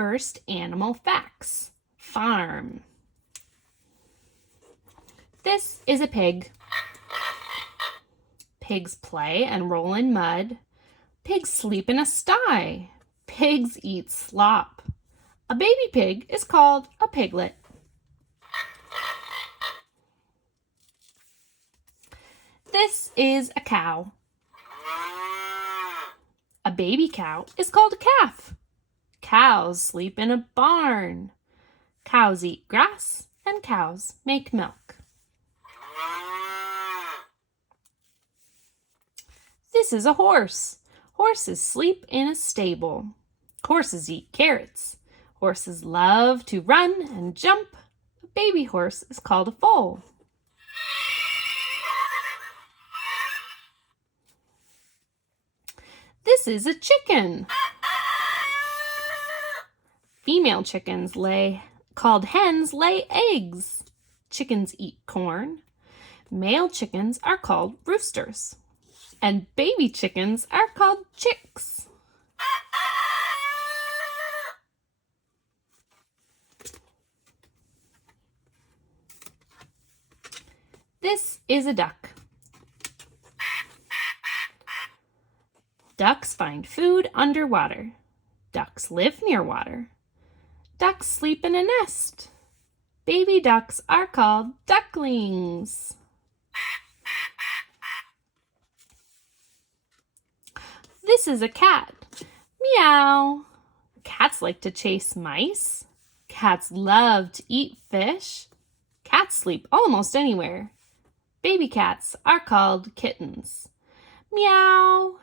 first animal facts. Farm. This is a pig. Pigs play and roll in mud. Pigs sleep in a sty. Pigs eat slop. A baby pig is called a piglet. This is a cow. A baby cow is called a calf. Cows sleep in a barn. Cows eat grass and cows make milk. This is a horse. Horses sleep in a stable. Horses eat carrots. Horses love to run and jump. A baby horse is called a foal. This is a chicken. Female chickens called hens lay eggs. Chickens eat corn. Male chickens are called roosters. And baby chickens are called chicks. This is a duck. Ducks find food underwater. Ducks live near water. Ducks sleep in a nest. Baby ducks are called ducklings. This is a cat. Meow. Cats like to chase mice. Cats love to eat fish. Cats sleep almost anywhere. Baby cats are called kittens. Meow.